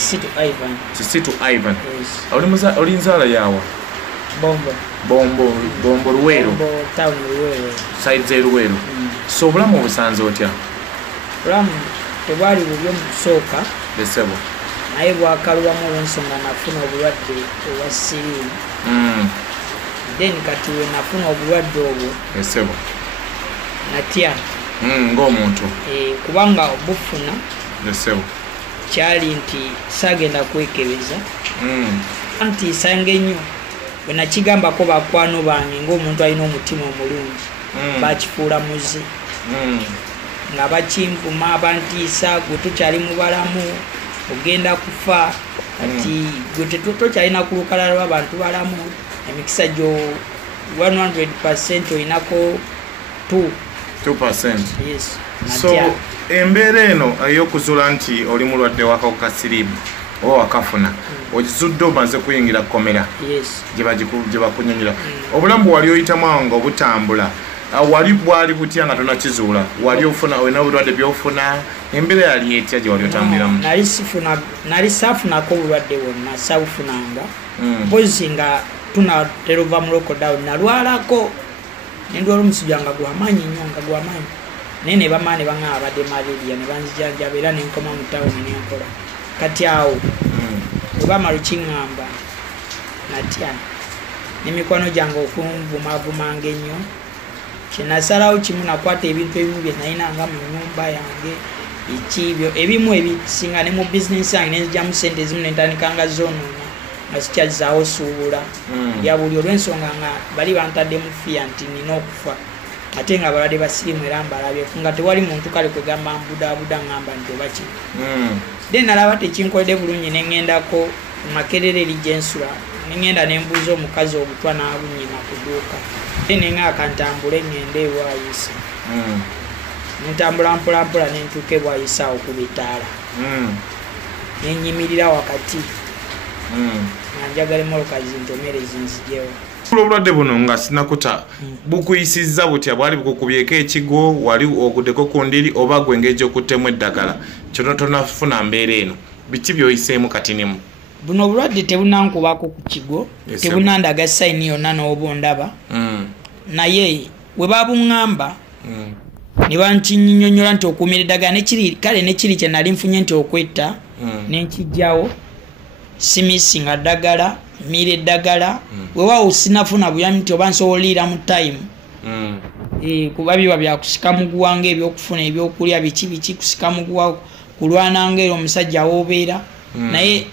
Situ Ivan. Situ Ivan. Yes. Oli nzala yawa? Bombo Luweero. Bombo town Luweero. Side ze Luweero. So obulamu obusanze otya? Obulamu tebwali bubi mu kusooka. Besebo. Naye bwakalubamu olw'ensonga nafuna obulwadde obwa siriimu. Then kati we nafuna obulwadde obwo. Besebo. Natya. Ng'omuntu. Kubanga obufuna. Besebo. Kyali nti sagenda kwekebeza. Anti sange nnyo bwe nakigambako bakwano bange ng'omuntu alina omutima omulungi bakifuula muze nga bakimvuma bantiisa gwe tukyali mu balamu ogenda kufa ati gwe tokyalina ku lukalala lw'abantu balamu emikisa gyo 100% olinako 2%. Yes. So embeera eno ey'okuzuula nti oli mulwadde w'akawuka ka siriimu oba wakafuna okizudde omaze kuyingira komera gye bakunyonyola obulamu wali oyitamu awo nga obutambula wali bwali butya nga tonakizuula wali ofuna olina obulwadde byofuna embeera yali etya gye wali otambuliramu? Nali saafunako obulwadde bwonna sabufunanga mpozi nga tunatera ova mu lockdown nalwalako nendwala omusujja nga gwamaanyi nnyo nga gwamaanyi naye ne bamaa ne baŋŋaa abadde malaria ne banzijanjaba era nenkoma mu tawuni nenkola kati awo obama lukiŋŋamba natya n'emikwano gyange okunvumavumanga ennyo kyenasalawo kimu nakwata ebintu ebimu bye nayinanga mu nnyumba yange ekibyo ebimu ebisinga ne mu bizinesi yange nenzigyamu sente ezimu nentandikanga zoonoona nga sikyazaawo suubula ya buli olw'ensonga nga bali bantaddemu fiya nti nina okufa ate nga balwadde basiriimu era mbalabye nga tewali muntu kale kwegamba mbudaabuda ngamba nti oba kino then nalaba tekinkoledde bulungi nengendako makerere eri gyensula nengenda nembuuza omukazi obutwa n'abunyima ku dduuka nenengaka ntambule ngende ewaayisa nentambula mpolampola nentuuka ewaayisa awo ku bitaala nenyimirira wakati nga njagala emoloka zintomere zinzijewo. Obulwadde buno nga sinakuta bukuyisizza butya bwali bukukubyeko ekigo wali oguddeko ku ndiri oba gwe engeri gy'okuttemu eddagala kyono tonafuna mbeera eno biki by'oyiseemu katinimu? Buno obulwadde tebunankubako ku kigo tebunandaga sayini yonna n'oba ondaba naye we babuŋŋamba ne bankinnyonnyola nti okuumira eddagala kale nekiri kye nali nfunye nti okwetta nenkijjawo simisinga ddagala mira eddagala weewaawo sinafuna buyambi nti oba nsobola oliira mu time kuba biba byakusika muguwa ng'ebyokufuna ebyokulya biki kusika muguwa kulwananga era omusajja w'obeera naye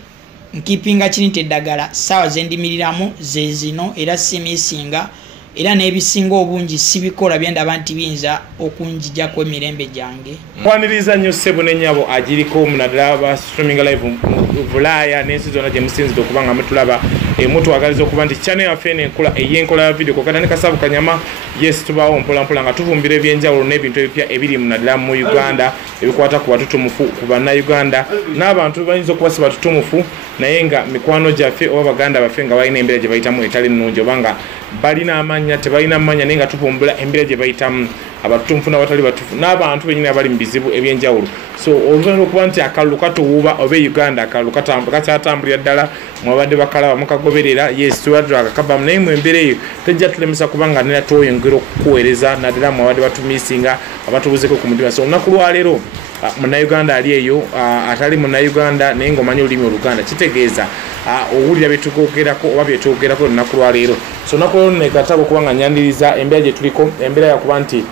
nkipinga kiri nti eddagala ssaawa zendimiriramu ze zino era simisinga era n'ebisinga obungi sibikola byendaba nti biyinza okunjijjako emirembe gyange. Nkwaniriza nnyo ssebo n'ennyabo agiriko munaddala ba streaming live mu Bulaaya n'ensi zonna gye musinzidde okuba nga mutulaba mutwagaliza okuba nti channel yaffe n'enkola ey'enkola ya video kokata ne Kasabu Kanyama yes tubaawo mpolampola nga tuvumbira ebyenjawulo n'ebintu ebipya ebiri munaddala mu Uganda ebikwata ku batutumufu ku bannayuganda n'abantu bayinza okuba si batutumufu naye nga mikwano gyaffe oba baganda baffe nga balina embeera gye bayitamu etali nnungi oba nga balina amanya tebalina manya naye nga tuvumbula embeera gye bayitamu abatutumufu n'abatali batufu n'abantu benyini abali mu bizibu ebyenjawulo so oluvannyuma okuba nti akalulu katuwuuba oba Uganda akalulu kakyatambulira ddala mwabadde bakalaba mukagoberera yes tubadde akakabamu naye mu embeera eyo tejja tulemesa kubanga nera tweyongera okukuweereza naddala mwabadde batumiisinga abatubuuzeko ku mutima so olunaku lwaleero munnayuganda ali eyo atali munnayuganda naye ng'omanyi olulimi Oluganda kitegeeza owulira byetugogerako oba byetwogerako olunaku lwaleero so olunaku lwaleero nekataba okuba nga nyandiriza embeera gye tuliko embeera yakuba nti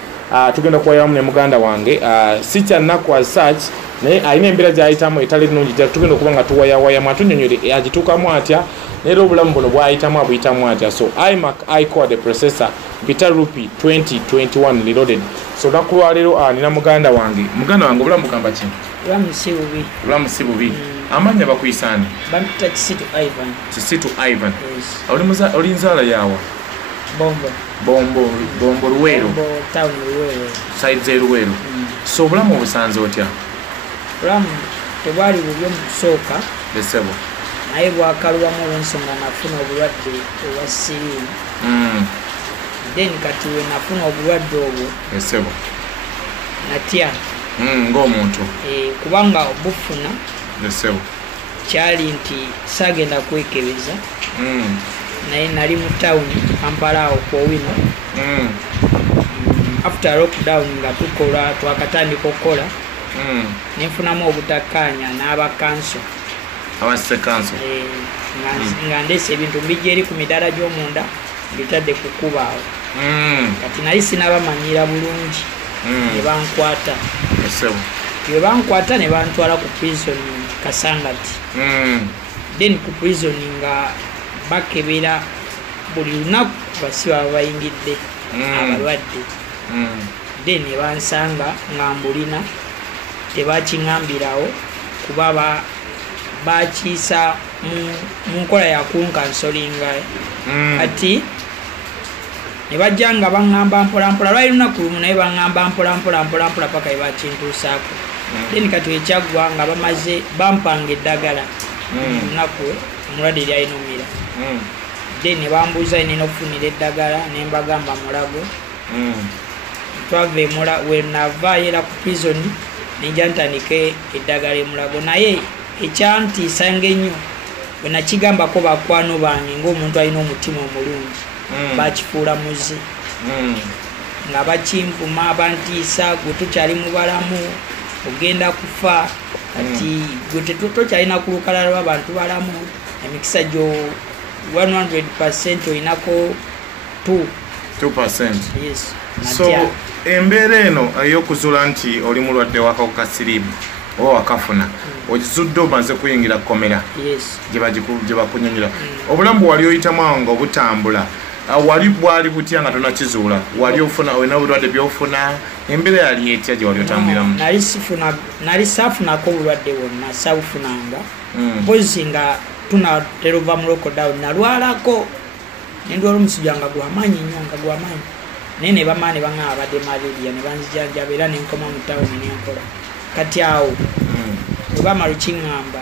tugenda kuwayamu ne muganda wange si kyannaku as such naye alina embeera gy'ayitamu etali nnungi tugenda okuba nga tuwayawayamu atunyonyole agituukamu atya naye obulamu buno bw'ayitamu abuyitamu atya so iMac iQuad processor bita rupee 2021 reloaded so olunaku lwaleero nina muganda wange obulamu bugamba ki? Obulamu si bubi. Amannya bakuyisaani? Bamuyita Kisitu Ivan. Oli nzaala yawa? Bombo Luweero. Town Luweero. Side ze Luweero. So obulamu obusanze otya? Obulamu tebwali bubi mu kusooka. Besebo. Naye bwakalubamu olw'ensonga nafuna obulwadde obwa siriimu. Then kati we nafuna obulwadde obwo. Besebo. Natya. Ng'omuntu. Kubanga obufuna. Besebo. kyali nti saagenda kwekebeza naye nali mu town Kampala awo kwowino after lockdown nga tukola twakatandika okukola nenfunamu obutakkaanya n'abakanso nga ndeesa ebintu mbijja eri ku midaala gy'omunda mbitadde ku kuba awo kati nali sinabamanyira bulungi ne bankwata ne bantwala ku prison Kasangati then ku prison nga bakebera buli lunaku basi baba bayingidde abalwadde then ne bansanga nga mbulina tebakiŋambirawo kuba bakiisa mu nkola yakunkansolinga kati ne bajja nga baŋŋamba mpolampola lwali lunaku lumu naye baŋŋamba mpolampola paka we bakintuusaako then kati ekyaggwa nga bamaze bampanga eddagala lunaku omulwadde lyayinumira then ne bambuuza nina okufunira eddagala ne mbagamba Mulago twava wenavaayo era ku prison nejja ntandike eddagala Mulago naye ekyantiisanga ennyo bwe nakigambako bakwano bange ng'omuntu alina omutima omulungi bakifuula muze nga bakinvuma bantiisa gwe tukyali mu balamu ogenda kufa kati gwe tokyalina ku lukalala lw'abantu balamu emikisa gyo 100% olinako 2%. Yes. So embeera eno ey'okuzuula nti oli mulwadde w'akawuka ka siriimu oba wakafuna okizudde omaze kuyingira komera gye bakunyumira obulamu bwe wali oyitamu awo nga obutambula wali bwali butya nga tonakizuula wali ofuna olina obulwadde byofuna embeera yali etya gye wali otambuliramu nali saafunako obulwadde bwonna saabufunanga mpozi nga tunatera ova mu lockdown nalwalako nendwala omusujja nga gwamaanyi nnyo nga gwamaanyi naye ne bamaa ne baŋŋamba badde malaria ne banzijanjaba era nenkoma mu tawuni nenkola kati awo obama lukiŋŋamba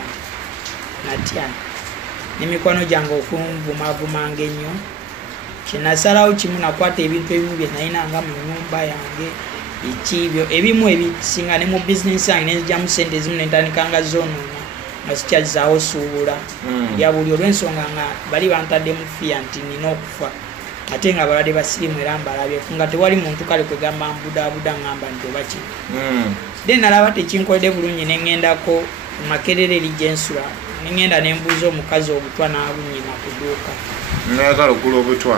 natya n'emikwano gyange okunvumavumanga ennyo kyenasalawo kimu nakwata ebintu ebimu bye nayinanga mu nnyumba yange ekibyo ebimu ebisinga ne mu bizinesi yange nenzijjamu sente ezimu nentandikanga zoonoona nga sikyazaawo suubula ya buli olw'ensonga nga bali bantadde mu fiya nti nina okufa ate nga balwadde basirimu era mbalabye nga tewali muntu kale kwegamba mbudaabuda ŋŋamba nti oba kino then nalaba tekinkoledde bulungi neŋŋendako makerere eri gyensula neŋŋenda nembuuza omukazi obutwa n'abunyima ku dduuka nayagala okugula obutwa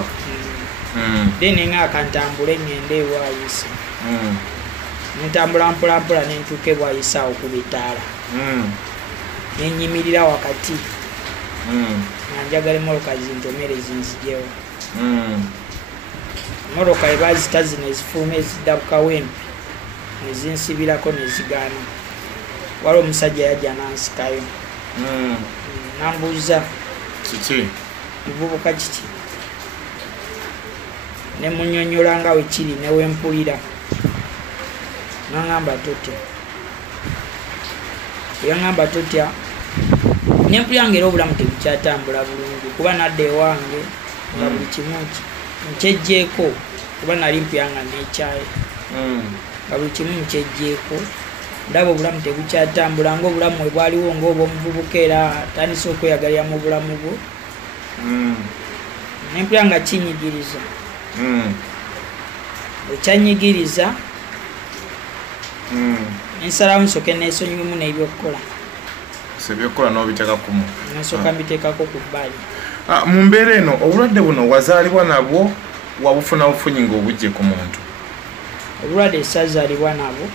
then neŋŋaaka ntambule ŋŋende ewaayisa nentambula mpolampola nentuuka ebwayisa awo ku bitaala nenyimirira wakati nga njagala emmotoka zintomere zinzijewo emmotoka ebazita zino ezifuluma eziddabukawo empi nezinsibirako nezigaana wali omusajja yajja nansikayo nambuuza kiki muvubuka kiki nemunyonyola nga wekiri newempulira naŋŋamba totya eyaŋŋamba totya nempulira nga era obulamu tebukyatambula bulungi kuba nadda ewange nga buli kimu nkyejjeeko kuba nali mpyanga nekyaye nga buli kimu nkyejjeeko ndaba obulamu tebukyatambula ngaobulamu bwe bwaliwo ngaoba omuvubuka era atandise okweyagalira mu bulamu bwo nempulira nga kinyigiriza ekyanyigiriza nensalawo nsoke nesonyiwemu n'ebyokukola ebyokukola n'obiteeka kumu nsooka mbiteekako ku bbali mu mbeera eno obulwadde buno wazaalibwa nabwo wabufuna bufunyi ng'obujje ku muntu obulwadde esazaalibwa nabwo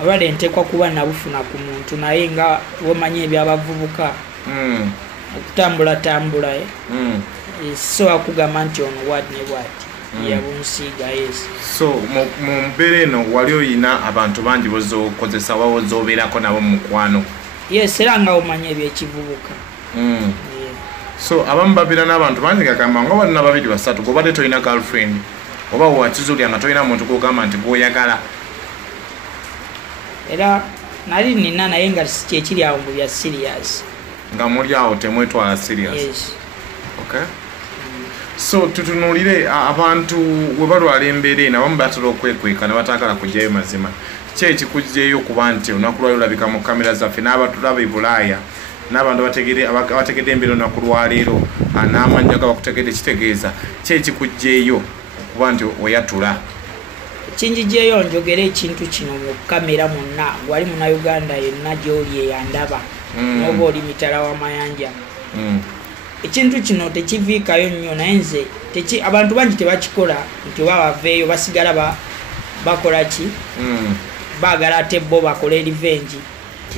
obulwadde nteekwa kuba nabufuna ku muntu naye nga womanyi ebyabavubuka okutambulatambula sobola kugamba nti ono bwati ne bwati yabunsiiga yes so mu mbeera eno wali oyina abantu bangi bozokozesa waba ozobeerako nabo mu mukwano yes era nga omanyi ebyekivubuka so abamu babeera n'abantu bangi gagamba nga balina babiri basatu gobadde tolina girlfriend oba wakizuulya nga tolina muntu gogamba nti gwoyagala era nali nina naye nga kyekiri awo mu bya serious nga muli awo temwetwala serious yes okay so tutunuulire abantu we balwala embeera eno abamu batera okwekweka ne bataagala kujjayo mazima ki ekikugjeyo okuba nti olunaku lwali olabika mu kamera zaffe n'abatulaba e Bulaaya n'abantu abategedde embeera olunaku lwaleero n'amannya gabakutegedde kitegeeza kyekikugjeeyo okuba nti oyatula kinjijeeyo njogera ekintu kino mu kamera monna gwali munnauganda yenna gy'oli eyandaba n'oba oli mitala w'amayanja ekintu kino tekiviikayo nnyo naye nze abantu bangi tebakikola nti oba baveeyo basigala bakola ki baagala ate bo bakole revenge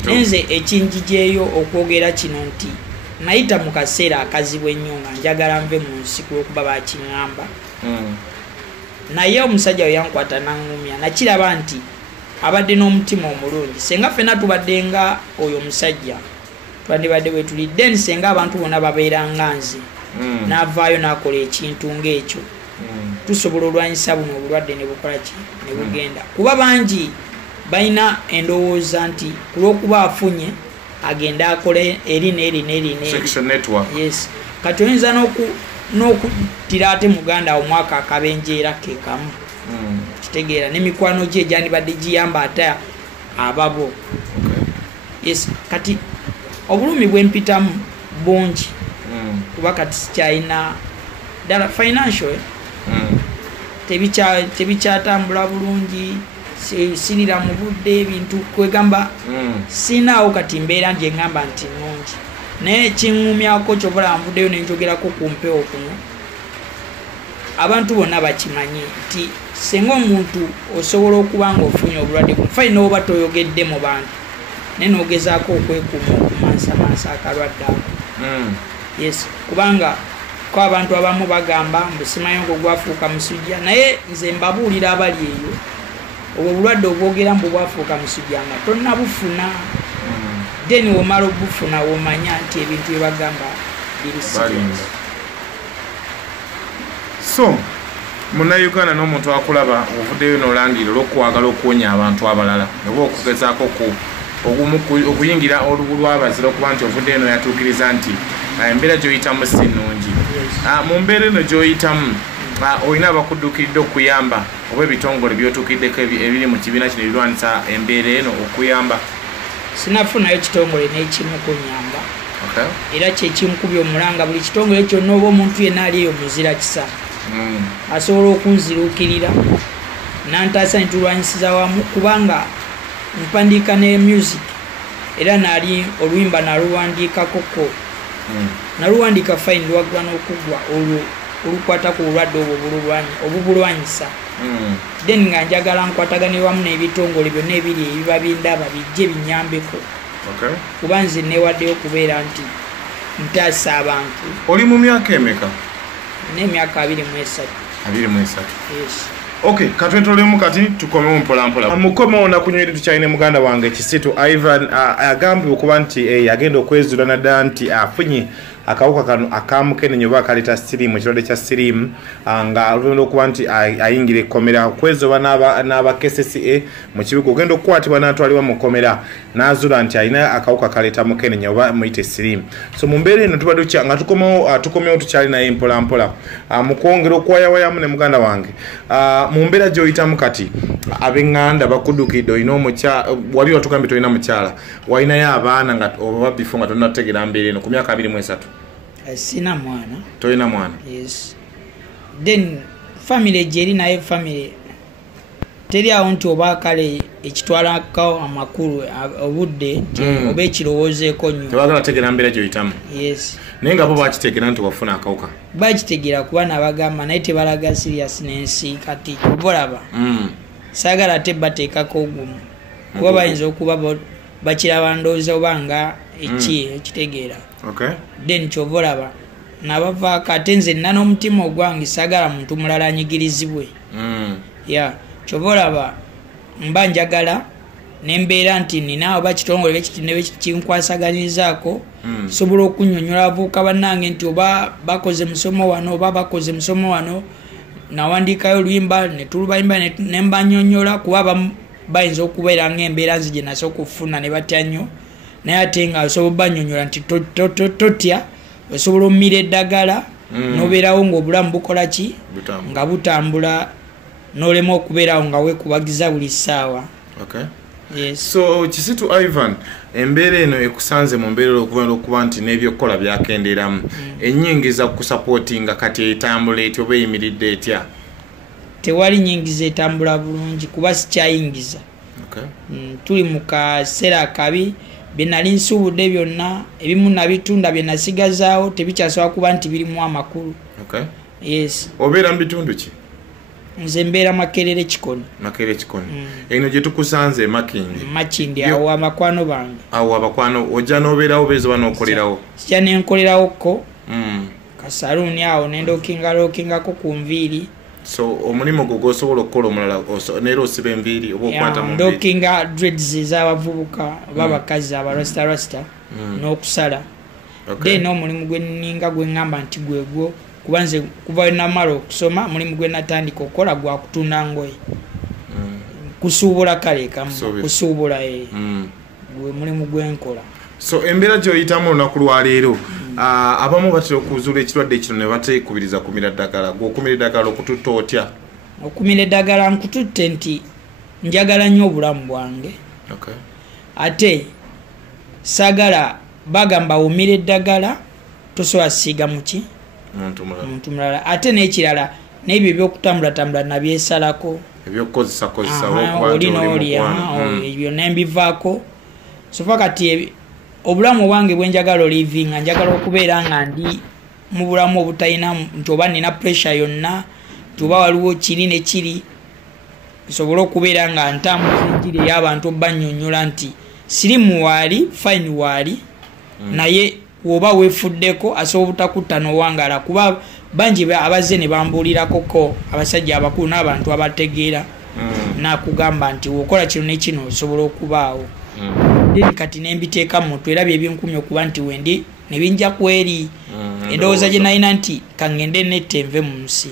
naye nze ekinjijeeyo okwogera kino nti nayita mu kaseera akazibu ennyo nga njagala nve mu nsi kulwokuba bakiŋŋamba naye omusajja we yankwata naŋŋumya nakiraba nti abadde n'omutima omulungi senga ffenna tubadde nga oyo omusajja twandibadde bwe tuli then senga abantu bonna babeera nga nze n'avaayo n'akola ekintu ng'ekyo tusobola olwanyisa buno obulwadde ne bukola ki ne bugenda kuba bangi balina endowooza nti ku lw'okuba afunye agenda akole eri yes kati oyinza n'okuttira ate muganda omwaka akabenjeera ke kamu kitegeera n'emikwano gye egyandibadde giyamba ate ababo yes kati obulumi bwempitamu bungi kuba kati sikyalina ddala financial tebikyatambula bulungi sirira mu budde ebintu kwegamba sinaawo kati mbeera nje ngamba nti nnungi naye kiŋŋumyako kyobula nvuddeyo nenjogerako ku mpewo kuno abantu bonna bakimanyi nti senga omuntu osobola okuba nga ofunye obulwadde fine n'oba toyogedde mu bantu naye noogezaako okwekuuma okumansamansa akalwadde ako yes kubanga ko abantu abamu bagamba mbusimayo ngo gwafuuka musujja naye nze mbabuulira abali eyo obwo obulwadde obwogera mbu bwafuuka musujja nga tonnabufuna then womala obufuna womanya nti ebintu byebagamba biri serious. So munnauganda n'omuntu akulaba ovuddeyo n'olangira olw'okwagala okuwonya abantu abalala oba okugezaako okuyingira olubu lw'abazira okuba nti ovuddeyo n'oyatuukiriza nti embeera gy'oyitamu si nnungi mu mbeera eno gy'oyitamu olina abakudduukiridde okuyamba oba ebitongole by'otuukiddeko ebiri mu kibiina kino ebirwanisa embeera eno okuyamba sinafunayo kitongole n'ekimu kunyamba era kyekimukubya omulanga buli kitongole kyonna oba omuntu yenna ali eyo muzira kisa asobola okunziruukirira nantaasa nitulwanyisiza wamu kubanga mpandiika ne music era naali oluyimba naluwandiikakoko naluwandiika fine lwagwa n'okugwa olwo olukwata ku bulwadde obubulwanyisa then nga njagala nkwatagane wamu n'ebitongole byonna ebiri ebiba bindaba bijje binyambeko kuba nze newaddeyo okubeera nti ntaasa abantu. Oli mu myaka emeka? N'emyaka 23. 23. Yes. Okay, katwetolemu kati tukomewo mpolampola. Mukomewo nakunywerera tukyalina muganda wange Kisitu Ivan agambye okuba nti yagenda okwezula naddala nti afunye akawuka kano akamukenenya oba akaleta siriimu ekirwadde kya siriimu nga olugenda okuba nti ayingira ekkomera okwezoba n'aba KCCA mu kibuga ogenda okukwatibwa n'atwalibwa mu kkomera n'azula nti alina akawuka kaleta mukenenya oba muyite siriimu. So mu mbeera eno tubadde nga tukomewo tukyali naye mpolampola mu kwongera okuwayawayamu ne muganda wange mu mbeera gy'oyitamu kati ab'eŋŋanda bakudduukidde olina wali watugambye tolina mukyala walinayo abaana nga oba bifo nga tolina tutegeera mbeera eno ku myaka 23. Sina mwana. Tolina mwana? Yes. Then family jeri naye family teri awo nti oba kale ekitwalako amakulu obudde oba ekirowoozeeko nnyo. Tebagala tegeera mbeera gy'oyitamu? Yes. Naye nga bo bakitegeera nti wafuna akawuka? Bakitegeera kuba nabagamba naye tebalaga serious n'ensi kati obolaba. Saagala ate bateekako ogumu kuba bayinza okuba bakiraba ndowooza oba nga ekitegeera. Okay. Then chovolaba nabavaako ate nze nna n'omutima ogwange saagala muntu mulala anyigirizibwe. Yeah. Chovolaba mba njagala nembeera nti nina oba kitongole kinkwasaganyirizaako sobola okunnyonnyola abavubuka bannange nti oba bakoze musomo wano oba bakoze musomo wano nawandiikayo oluyimba netulubayimba nembanyonnyola kuba bayinza okubeera ng'embeera nzi gye nasa okufuna ne batya nnyo naye ate nga osobola banyonnyola nti totya osobola omumira eddagala nobeerawo ng'obulamu bukola ki nga butambula n'olema okubeerawo nga weekubagiza buli ssaawa. Yes. So Kisitu Ivan embeera eno ekusanze mu mbeera okuba nti n'ebyokukola byakenderamu ennyingiza kusupportinga kati etambula etyo oba eyimiridde etya? Tewali nyingiza etambula bulungi kuba sikyayingiza. Tuli mu kaseera kabi bye nali nsuubudde byonna ebimu nabitunda bye nasigazaawo tebikyasobola kuba nti birimu amakulu. Yes. Obeera mu bitundu ki? Nze mbeera Makerere Kikoni. Makerere Kikoni. Eno gye tukusanze Makindi awo abakwano bange. Awo abakwano ojja n'obeerawo beezo ba n'okolerawo? Sijja ne nkolerawoko kasaluuni awo ne ndookingako ku nviiri. So omulimu gwo gw'osobola okukola omulala neera osiba enviiri oba okwata mu nviiri? Ndookinga dreads ez'abavubuka oba abakazi abarasita n'okusala. Then omulimu gwe nninga gwe ŋŋamba nti gwegwo kuba nze kuva we namala okusoma mulimu gwe natandika okukola gwa kutunda ngoye. Kusuubula kale kamu kusuubula gwe mulimu gwe nkola. So embeera gy'oyitamu olunaku lwaleero abamu batera okuzuula ekirwadde kino ne bateekubiriza kumira ddagala. Gw'okumira eddagala okututta otya? Okumira eddagala nkututte nti njagala nnyo obulamu bwange. Ate saagala bagamba omira eddagala tosobola siiga muki muntu mulala. Ate n'ekirala n'ebyo ebyokutambula nabyesalako ebyokukozesa ebyo nembivaako. Sofa kati obulamu bwange bwenjagala olivinga njagala okubeera nga ndi mu bulamu obutalina nti oba nina pressure yonna nti oba waliwo kiri ne kiri nsobole okubeera nga ntambuza enjiri ey'abantu obbannyonnyola nti siri muwaali fine waali naye woba weefuddeko asobola obutakutta n'owangala kuba bangi abazze ne bambuulirakoko abasajja abakulu n'abantu abategeera nakugamba nti wokola kino ne kino osobola okubaawo. Then kati nembiteeka mu mutwe era bye binkumya okuba nti wendi ne binja kweri endowooza gye nalina nti kangende nette nve mu nsi.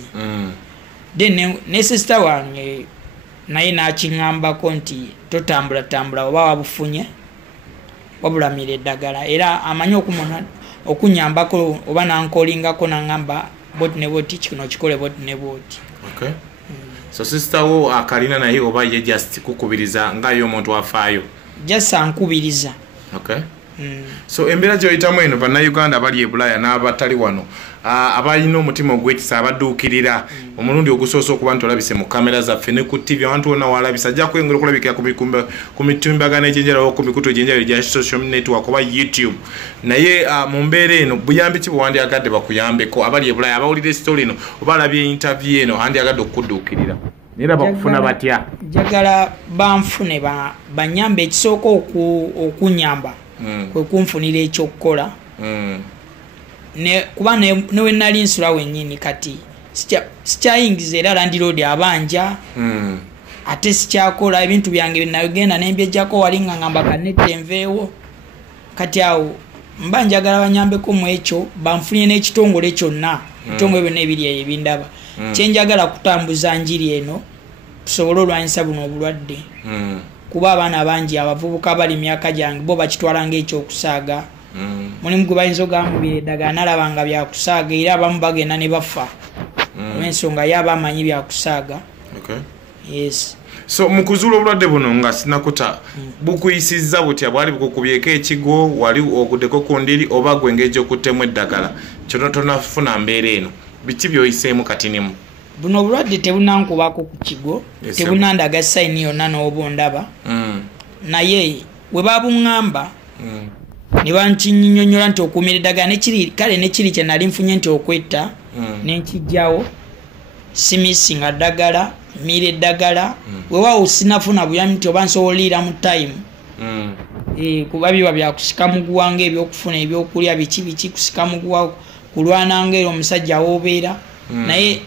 Then ne sister wange naye nakiŋŋambako nti totambula oba wabufunye wabulamira eddagala era amanyi okunyambako oba nankolingako naŋŋamba boti ne boti kino kikole boti ne boti. So sister wo akalina naye oba ye just kukubiriza ngayo omuntu afaayo? Just ankubiriza. So embeera gy'oyitamu eno bannayuganda abali e Bulaaya n'abatali wano abalina omutima ogwekisa abadduukirira omulundi ogusoose okuba nti olabise mu kamera zaffe ne ku TV abantu bonna walabisa ajja kwengera okulabikira ku mitimbagano egy'enjawulo ku mikutu egy'enjawulo egya social network oba YouTube. Naye mu mbeera eno buyambi ki bwewandyagadde bakuyambeko abali e Bulaaya abawulira esitoli eno oba alabye interview eno andyagadde okukudduukirira nera bakufuna batya? Njagala banfune banyambe ekisooka okunyamba kwe kunfunira ekyokukola kuba newe nali nsula wennyini kati sikyayingiza era landiroodi abanja ate sikyakola ebintu byange byenagenda nembyejjako wali nga ngamba kanette nveewo kati awo mba njagala banyambeko mu ekyo banfunye n'ekitongole kyonna ebitongole byonna ebiri eyo ebindaba kyenjagala kutambuza njiri eno tusobole olwanyisa buno obulwadde kuba abaana bangi abavubuka bali myaka gyange bo bakitwala ng'ekyokusaaga mulimu gwe bayinza ogambubira eddagala nalaba nga byakusaaga era abamu bagenda ne bafa olw'ensonga ye aba amanyi byakusaaga. Yes. So mukuzuula obulwadde buno nga sinakuta bukuyisizza butya? Bwali bukukubyeko ekigo wali oguddeko ku ndiri oba gwe ng'ejo okuttemu eddagala kyono tonafuna mbeera eno biki byoyiseemu katinimu? Buno obulwadde tebunankubako ku kigo tebunandaga sayini yonna n'oba ondaba naye bwe babuŋŋamba ne bankinnyonnyola nti okuumira eddagala kale nekiri kye nali nfunye nti okwetta nenkijjawo simisinga ddagala mira eddagala weewaawo sinafuna buyambi nti oba nsobola oliira mu time kuba biba byakusika muguwa ng'ebyokufuna ebyokulya biki kusika muguwa kulwana ng'era omusajja w'obeera naye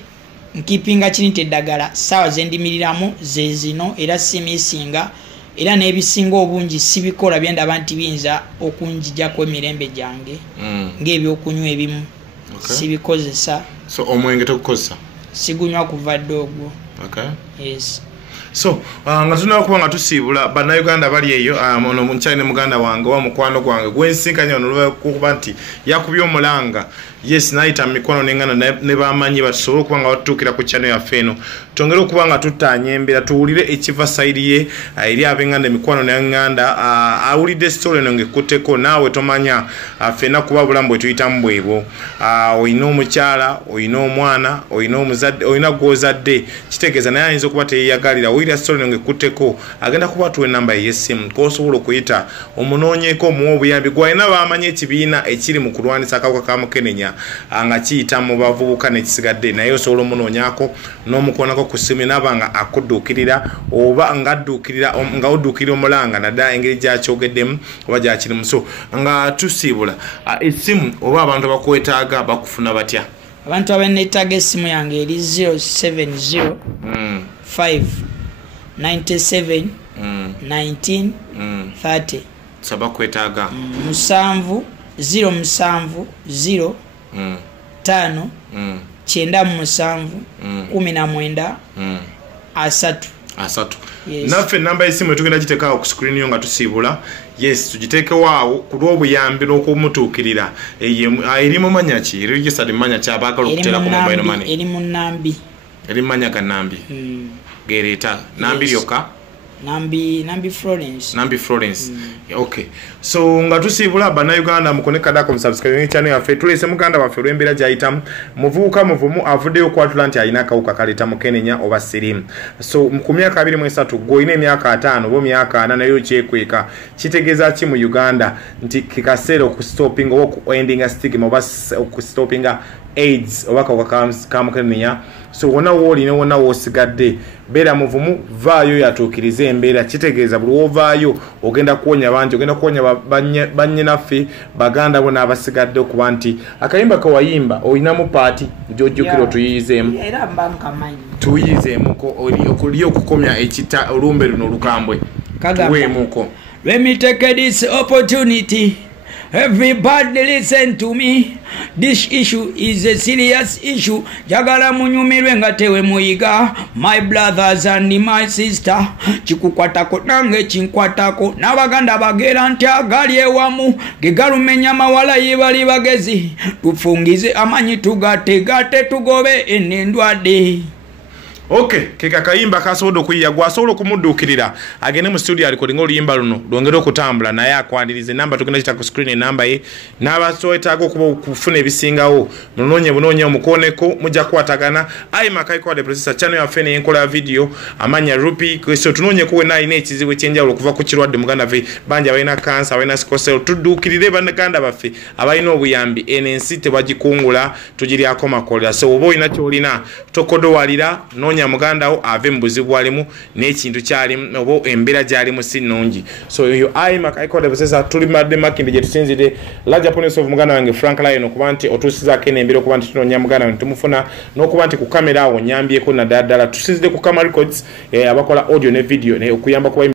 nkipinga kiri nti eddagala ssaawa zendimiriramu ze zino era simisinga era n'ebisinga obungi sibikola byendaba nti biyinza okunjijjako emirembe gyange ng'ebyokunywa ebimu sibikozesa. So omwenge tokukozesa? Sigunywa kuva dde ogwo. Yes. So nga tunaba kuba nga tusiibula bannayuganda bali eyo ono mukyali ne muganda wange oba mukwano gwange gwensinkanya ono olwokuba nti yakubye omulanga yes naita mikono nengana ne bamanyi basobola kubanga batukira ku channel ya feno tongera kubanga tutanyembera tuwulire ekiva side ye eri abenganda mikono nenganda awulide story nonge kuteko nawe tomanya fena kuba bulambo tuyita mbwebo oyina omukyala oyina omwana oyina omuzadde oyina gwozadde kitegeza naye ayinza okuba teyagalira oyira story nonge kuteko agenda kuba tuwe namba yesimu kosobola okuyita omunoonyeko muwa obuyambi gwalina bamanyi ekibiina ekiri mu kulwanisa akawuka ka mukenenya nga kiyita mu bavubuka nekisigadde naye osobola omunoonyako n'omukonako ku ssimu nabanga akudduukirira oba nga odduukirira omulanga naddala engeri gyakyogeddemu oba gyakirimu so nga tusiibula essimu oba abantu bakwetaaga bakufuna batya abantu abenneetaaga essimu yange eri 070 5 97 19 30 sabakwetaaga 7 0 0 5 9 19 asatu naffe namba y'essimu tugenda giteekawo ku screen yo nga tusiibula yes tugiteekewaawo ku lw'obuyambi n'okumutuukirira eri mu manya ki registered manya ki abaagala okuteera ku mobile money eri mu Nambi eri manya ga Nambi gereeta Nambi lyokka Nambi Florence okay so nga tusiibula bannayuganda mukonekadako musubscribe channel yaffe tulese muganda waffe olw'embeera gyayitamu muvubuka muvumu avuddeyo okwatula nti alina akawuka kaleeta mukenenya oba sirimu so ku myaka 23 gw'olina emyaka 5 oba emyaka 4 nayo kyekweka kitegeeza ki mu Uganda nti kikaseera okustopinga oba okuendinga stigma oba okustopinga AIDS oba akawuka ka mukenenya so wona woolina wona woosigadde beera muvumu vaayo yatuukiriza embeera kitegeeza buli wovaayo ogenda kuwonya bangi ogenda kuwonya bannyinaffe baganda bo n'abasigadde okuba nti akayimba kawayimba olinamu paati gyojjukira otuyiyizeemu era mbankamanyi tuyiyizeemuko oli okukomya ekita olumbe luno olukambwe tuweemuko. Let me take this opportunity. Everybody listen to me. This issue is a serious issue. Jagala munyumirwe nga tewe muyiga. My brothers and my sister. Chikukwatako nange chinkwatako. Nabaganda bagera nti agali ewamu. Gegalumenya mawala yibali bagezi. Tufungize amanyi tugate tugobe enendwade. Okay, keka kayimba kasobola okuyiya gwasobola okumuddukirira agende mu studio alikodinga oluyimba luno lwongere okutambula naye akwandirize namba tugenda kita ku screen enamba ye n'abasoetaaga okuba okufuna ebisingawo munoonye bunoonya omukoneko mujja kukwatagana ayima kayikwade processor channel yaffe n'enkola ya video amanya rupi so tunoonye kuwe alina ekizibu ekyenjawulo okuva ku kirwadde muganda ffe bangi abalina kansa abalina sikosel tudduukirire bannaganda baffe abalina obuyambi eno ensi tebagikungula tugiryako makolera so oba olina kyolina tokodowalira muganda ave mu buzibu alimu n'ekintu kyalimu oba embeera gyalimu si nnungi so eyo ayima kayikwade processor tuli madde makindi gye tusinzire laja police of muganda wange Frank Lion okuba nti otuusizaako enembera okuba nti tunoonya muganda wange tumufuna n'okuba nti ku kamera awo nyambyeko naddala tusinzire ku Kama Records abakola audio ne video okuyamba kuba